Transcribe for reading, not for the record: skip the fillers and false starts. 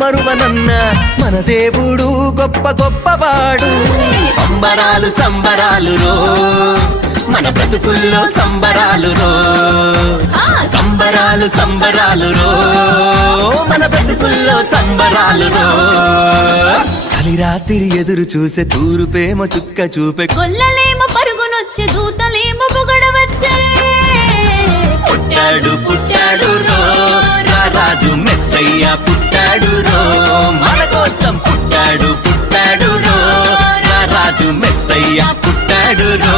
మరువనన్న మన దేవుడు గొప్ప గొప్పవాడు. సంబరాలు సంబరాలు రో మన బ్రతుకుల్లో సంబరాలు రో, సంబరాలు సంబరాలు రో మన బ్రతుకుల్లో సంబరాలు రో. చలి రాత్రి ఎదురు చూసే తూరుపేమో చుక్క చూపే, కొల్లలేమో పరుగునొచ్చే దూతలేమో పొగడవచ్చే. పుట్టాడు పుట్టాడు రో రాజు మెస్సయ్య పుట్టాడు రో, మన కోసం పుట్టాడు పుట్టాడు రో రాజు మెస్సయ్య పుట్టాడు రో.